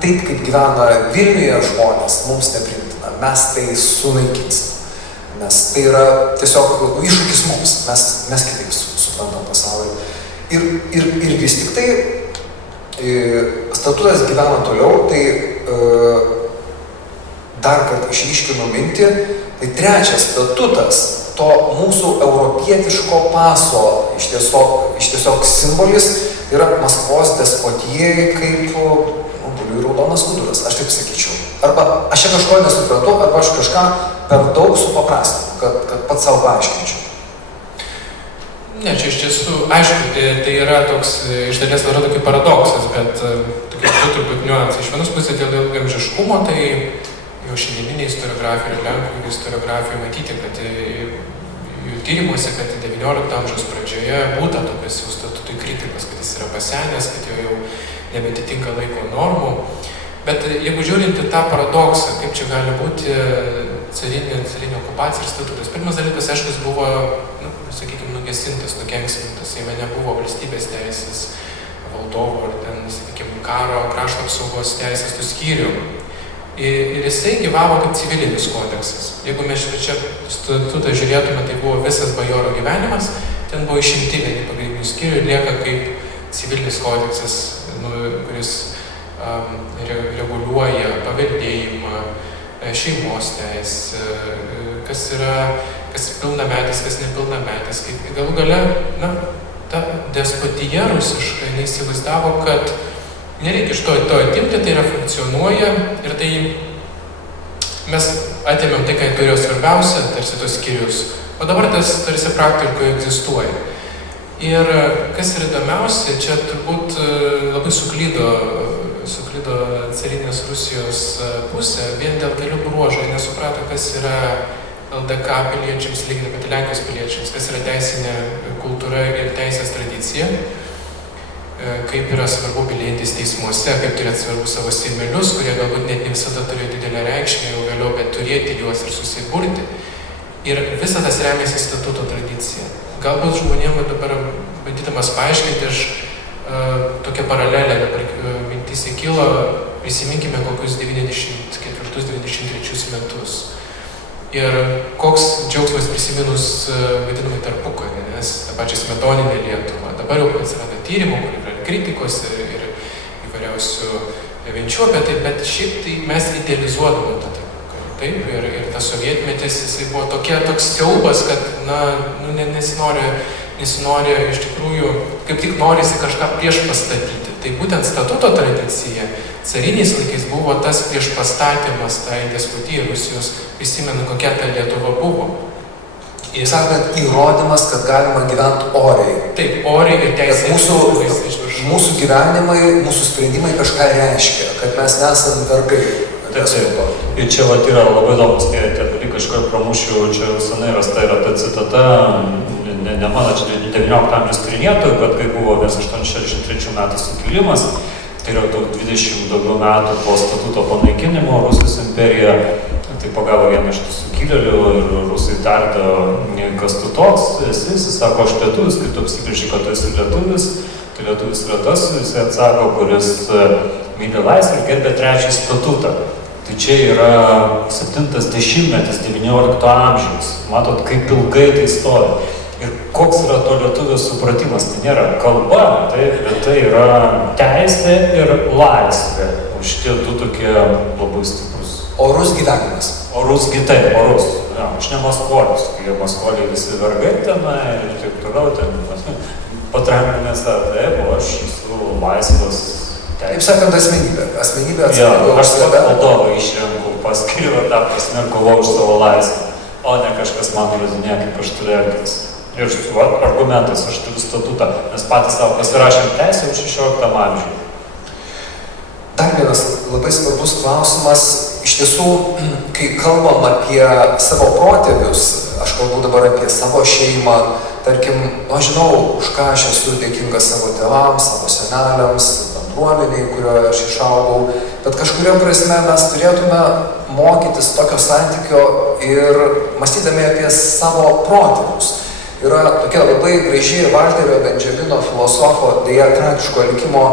taip kaip gyvena Vilniuje žmonės, mums nepriimtina, mes tai sunaikinsim, nes tai yra tiesiog iššūkis mums, mes kitaip suprantam pasaulį. Ir vis tik tai statutas gyvena toliau, tai dar kartą išryškinu mintį, tai trečias statutas, to mūsų europietiško paso iš tiesiog simbolis yra Maskvos despotija kaip bulių ir raudonas skuduras, aš taip sakyčiau. Arba aš čia kažko nesuprantu, arba aš kažką per daug supaprastinu, kad pats savo paaiškinčiau. Ne, čia iš tiesų, aišku, tai yra toks, iš dalies yra tokia paradoksas, bet tokie turbūt niuansai. Iš vienos pusės dėl ilgaamžiškumo, tai jau šiandieninė istoriografija ir Lenkų istoriografija matyti, kad jų tyrimuose, kad 19 amžiaus pradžioje būta tokios jau statutui kritikos, kad jis yra pasenęs, kad jau nebetitinka laiko normų. Bet jeigu žiūrint į tą paradoksą, kaip čia gali būti carinė okupacija ir statutas, pirmas dalykas, aišku, jis buvo, sakykime, nugesintas, nukenksmintas, jame nebuvo valstybės teisės, valdovo ar ten, sakykime, karo, krašto apsaugos teisės tų skyrių. Ir jisai gyvavo kaip civilinis kodeksas. Jeigu mes čia statutą žiūrėtume, tai buvo visas bajoro gyvenimas, ten buvo išimti vieni pagrindinių skyrių ir lieka kaip civilinis kodeksas, kuris reguliuoja paveldėjimą, šeimos teisę, kas pilnametis, kas nepilnametis. Galų gale, ta despotija rusiška, jinai įsivaizdavo, kad nereikia iš to atimti, tai yra funkcionuoja ir tai mes atėmėm tai, ką turėjo svarbiausia, tarsi tos skyrius, o dabar tas tarsi praktikoje egzistuoja. Ir kas yra įdomiausia, čia turbūt labai suklydo carinės Rusijos pusė, vien dėl kelių bruožų, nesuprato, kas yra LDK piliečiams, lygiai taip pat Lenkijos piliečiams, kas yra teisinė kultūra ir teisės tradicija, kaip yra svarbu bylinėtis teismuose, kaip turėti svarbu savo seimelius, kurie galbūt net ne visada turėjo didelę reikšmę jau vėliau, bet turėti juos ir susiburti. Ir visa tas remiasi statuto tradicija. Galbūt žmonėms dabar bandydamas paaiškinti, aš tokia paralelė dabar mintis įkilo, prisiminkime kokius 94-93 metus. Ir koks džiaugsmas prisiminus vadinamai tarpukarį, nes tą pačią smetoninę Lietuvą. Dabar jau atsiranda tyrimų, kur yra kritikos ir įvairiausių minčių apie tai, bet šiaip tai mes idealizuodavome tą tarpukarį. Taip, ir tas sovietmetis, jisai buvo toks siaubas, kad nesinori iš tikrųjų, kaip tik norisi kažką prieš pastatyti. Tai būtent statuto tradicija cariniais laikais buvo tas priešpastatymas tai despotijai Rusijos, prisimenu, kokia ta Lietuva buvo. Ir sakant, įrodymas, kad galima gyventi oriai. Taip, oriai ir teisė. Mūsų gyvenimai, mūsų sprendimai kažką reiškia, kad mes nesame vergai. Ir čia yra labai įdomus tie dalykai, kažkur pramušiu, čia senai rasta yra ta citata, ne mano čia 19 amžiaus tyrinėtojų, bet kai buvo 1863 metų sukilimas, tai yra 20 daugiau metų po statuto panaikinimo Rusijos imperija, tai pagavo vieną iš tų sukilėlių ir rusai tardo, kas tu toks, jis sako, aš lietuvis, kai tu apsibrėži, kad tu esi lietuvis, tai lietuvis yra tas, jis atsako, kuris myli laisvę ir gerbė trečią statutą. Tai čia yra 70-metis 19 amžiaus. Matot, kaip ilgai tai stovi. Ir koks yra to lietuvio supratimas, tai nėra kalba, taip, bet tai yra teisė ir laisvė. O šitie du tokie labai stiprus. Orus gyvenimas. Orus taip, orus. Ja, aš ne Maskvolis, kai Maskvoliai visi vergai tenai ir taip toliau, ten patrankinės, taip, o aš esu laisvas. Taip sakant, asmenybė. Asmenybė atsakau už save. Aš vadovą išrenku, paskiriu ir dar prasme kovau už savo laisvę, o ne kažkas man rodinė, kaip aš turiu elgtis. Ir argumentas, aš turiu statutą, mes patys savo pasirašėm teisę už 16 amžių. Dar vienas labai svarbus klausimas. Iš tiesų, kai kalbam apie savo protėvius, aš kalbu dabar apie savo šeimą, tarkim, aš žinau, už ką aš esu dėkingas savo tėvams, savo seneliams, bendruomeniai, kurioje aš išaugau, bet kažkuria prasme mes turėtume mokytis tokio santykio ir mąstydami apie savo protėvius. Yra tokia labai graži Walterio Benjamino filosofo, deja tragiško likimo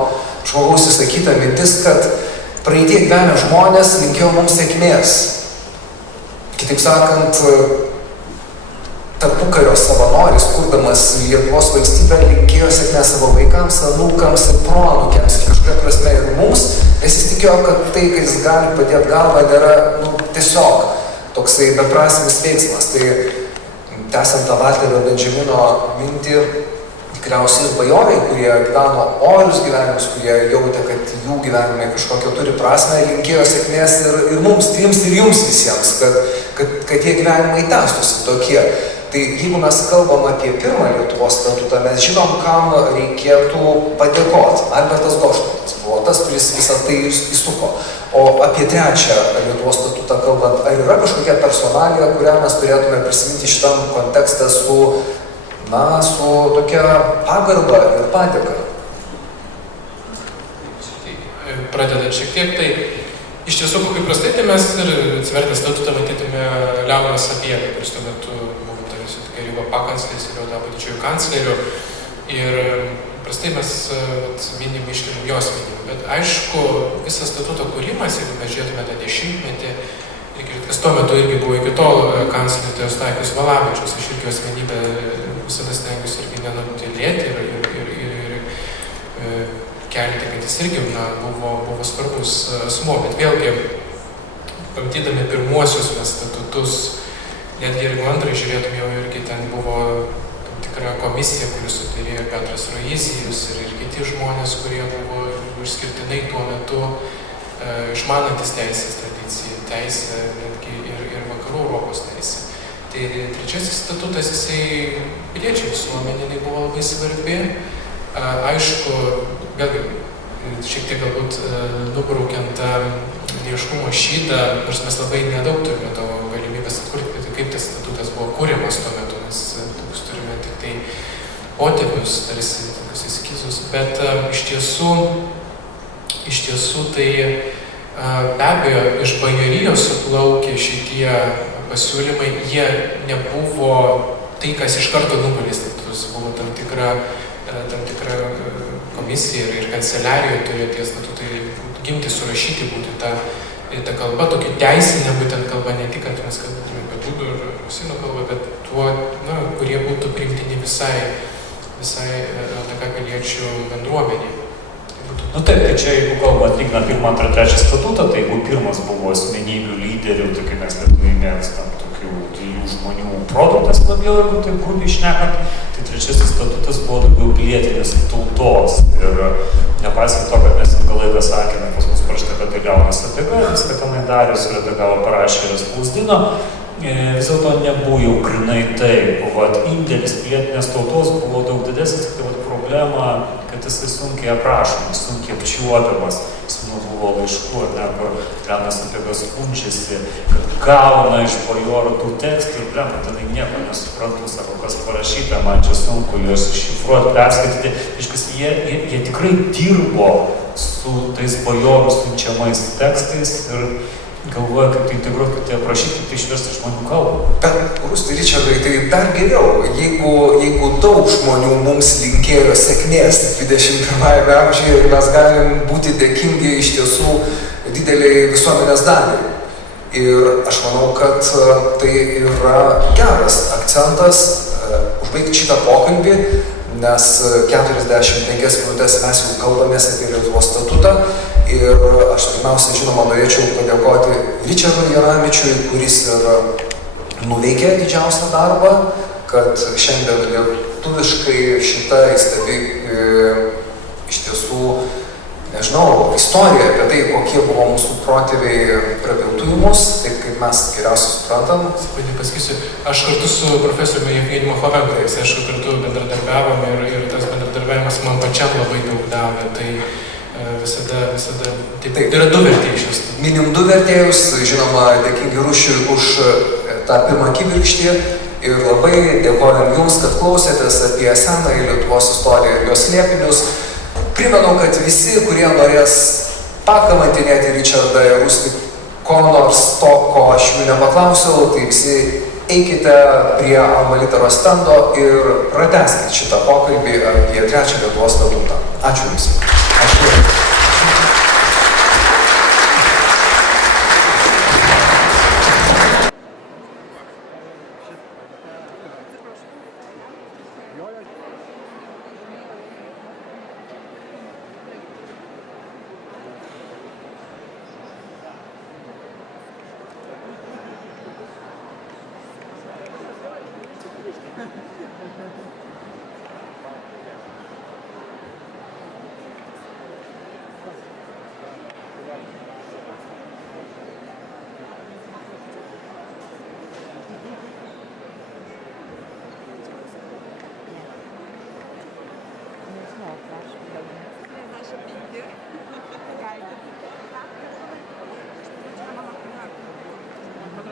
žmogaus įsakyta mintis, kad praeitie gyvenę žmonės linkėjo mums sėkmės. Kitaip sakant, tarpukario savanoris, kurdamas Lietuvos valstybę, linkėjo sėkmės savo vaikams, anūkams ir proanūkiams, ir kažkuria prasme ir mums, nes jis tikėjo, kad tai, kai jis gali padėti galvą, nėra tiesiog toksai beprasmis veiksmas. Tai tęsiant tą Walterio Benjamino mintį, tikriausiai ir bajorai, kurie gyveno orius gyvenimus, kurie jautė, kad jų gyvenimai kažkokio turi prasme, linkėjo sėkmės ir mums, trims ir jums visiems, kad tie gyvenimai tęstųsi tokie. Tai jeigu mes kalbam apie pirmą Lietuvos statutą, mes žinom, kam reikėtų padėkoti. Albertas Goštautas buvo tas, kuris visą tai įsuko. O apie trečią Lietuvos statutą kalbant, ar yra kažkokia personalija, kurią mes turėtume prisiminti šitam kontekste su tokia pagarba ir padėka? Pradedant šiek tiek, tai iš tiesų, kaip prastai, tai mes ir atsivertę statutą matytume Leoną Sapiegą, kuris tuo metu buvo Rygo pakancleris ir jau tapo didžiųjų kanclerių. Ir prastai mes minim iškeliam jos minim. Bet aišku, visas statuto kūrimas, jeigu mes žiūrėtume tą 10-metį, kas tuo metu irgi buvo iki tol kancleris Eustachijus Valavičius, aš irgi asmenybę visada stengiuosi irgi nenutylėti ir kelti, kad jis irgi buvo svarbus asmuo. Bet vėlgi, pamatydami pirmuosius mes statutus, netgi ir antrai žiūrėtum jau irgi ten buvo tam tikra komisija, kuris sudarėjo Petras Roizijus ir kiti žmonės, kurie buvo išskirtinai tuo metu išmanantis teisės tradiciją, teisę, netgi ir vakarų Europos teisę. Tai trečiasis statutas, jisai piliečių visuomenė buvo labai svarbi. Aišku, vėlgi, šiek tiek galbūt nubraukiant tą neiškumo šydą, nors mes labai nedaug turime to galimybės atkurti, kaip tas statutas buvo kūriamas tuo metu, nes turime tik tai potėpius, tarsi tokius eskizus, bet iš tiesų tai be abejo iš bajorijos suplaukė šitie pasiūlymai, jie nebuvo tai, kas iš karto nugalė statutus, buvo tam tikra komisija ir kanceliarijoje turėjo tie statutai gimti, surašyti būti ta kalba, tokia teisinė būtent kalba, ne tik, kad mes kalbėtume apie gudų ir rusinų kalbą, bet tuo, kurie būtų priimtini visai tokia piliečių bendruomenė. Taip, tai čia jeigu kalbant lyginant 1, 2, 3 statutą, tai jeigu pirmas buvo asmenybių lyderių, tai kaip mes lietuviai mėgstam, tokių dviejų žmonių produktas labiau, jeigu taip grubiai šnekant, tai trečiasis statutas buvo daugiau pilietinės tautos. Ir nepaisant to, kad mes ilgą laiką sakėme, pas mus parašta, kad tai Leonas Sapiega, viską tenai Darius redagavo, parašė ir spausdino, vis dėlto nebuvo jau grinai taip. Indėlis pilietinės tautos buvo daug didesnis, tai problema, kad jisai sunkiai aprašomas, sunkiai apčiuopiamas, jis buvo buvo laiškų, ar ne, kur Leonas Sapiegas skundžiasi, kad gauna iš bajorų tų tekstų ir blemba, tada nieko nesuprantu, sako, kas parašyta, man čia sunku juos iššifruoti, perskaityti. Iškas, jie tikrai dirbo su tais bajorų siunčiamais tekstais ir galvoja, kaip tai integruoti, kaip tai aprašyti, kaip tai išversti žmonių kalbą. Bet, Rūstai, Ričardai, tai dar geriau, jeigu daug žmonių mums linkėjo sėkmės 21 amžiuje ir mes galim būti dėkingi iš tiesų dideliai visuomenės daliai. Ir aš manau, kad tai yra geras akcentas užbaigti šitą pokalbį, nes 45 minutės mes jau kalbamės apie Lietuvos statutą ir aš pirmiausia, žinoma, norėčiau padėkoti Ričardui Jaramičiui, kuris ir nuveikė didžiausią darbą, kad šiandien lietuviškai šita įstabi iš tiesų, nežinau, istorija apie tai, kokie buvo mūsų protėviai prabiltų į mus, taip kaip mes geriausiai suprantam. Pasakysiu, aš kartu su profesoriumi Jevgenijum Machovenko, jis aišku kartu bendradarbiavom ir tas bendradarbiavimas man pačiam labai daug davė, tai visada, tai yra du vertėjai šis. Minim du vertėjus, žinoma, dėkingi Rūšiui už tą pirmą kibirkštį ir labai dėkojam Jums, kad klausėtės apie senąją Lietuvos istoriją ir jos slėpinius. Primenu, kad visi, kurie norės pakamantinėti Ričardą ir Rūstį ko nors to, ko aš jų nepaklausiau, tai visi eikite prie Alma Literos stendo ir pratęskite šitą pokalbį apie trečią Lietuvos statutą. Ačiū Jums. Ačiū.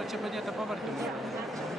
Čia padėta pavartymui.